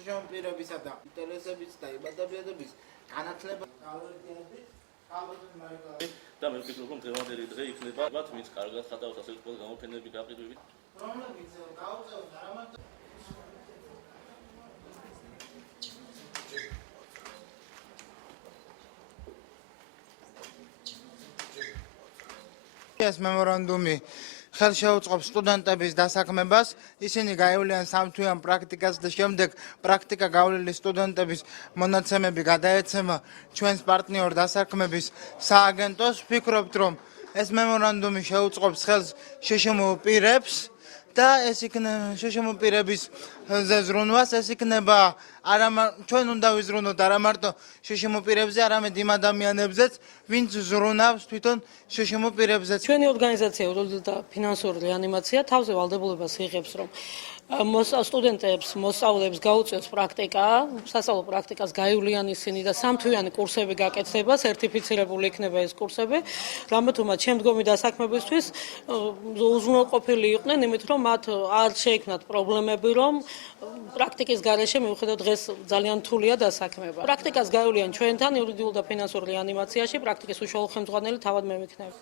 საშუალო პირებისა და ინტერესების და იბადებიადების განათლება და მე ვფიქრობ, რომ დღევანდელი დღე იქნება მათ, ვინც კარგად ხატავს ასე ვთქვათ გამოფენები გაყიდვებით. რომლებიც გაუწევთ არამარტო ეს მემორანდუმი ხელშეუწყობს სტუდენტების დასაქმებას, ისინი გაივლიან სამთვიან პრაქტიკას და შემდეგ პრაქტიკა გავლილი სტუდენტების მონაცემები გადაეცემა ჩვენს პარტნიორ დასაქმების სააგენტოს. ვფიქრობთ, რომ ეს მემორანდუმი შეუწყობს ხელს შშმ პირებს და ეს იქნება შშმ პირების ზრუნვას, ეს იქნება ჩვენ უნდა ვიზრუნოთ არა მარტო შშმ პირებზე, არამედ იმ ადამიანებზეც, ვინც ზრუნავს თვითონ შშმ პირებზე. ჩვენი ორგანიზაცია უროლოგიური და ფინანსური რეანიმაცია თავზე ვალდებულებას იღებს, რომ სტუდენტებს, მოსწავლეებს გაუწევს პრაქტიკა, სასწავლო პრაქტიკას გაივლიან ისინი და სამთვიანი კურსები გაკეთდება, სერტიფიცირებული იქნება ეს კურსები, რამე თუ მათ შემდგომი დასაქმებისთვის უზრუნველყოფილი იყვნენ, იმით რომ მათ არ შეექმნათ პრობლემები, რომ პრაქტიკის გარეშე მიუხედავად დღეს ძალიან რთულია დასაქმება. პრაქტიკას გაივლიან ჩვენთან იურიდიულ და ფინანსურ რეანიმაციაში, პრაქტიკის უშუალო ხელმძღვანელი თავად მე ვიქნები.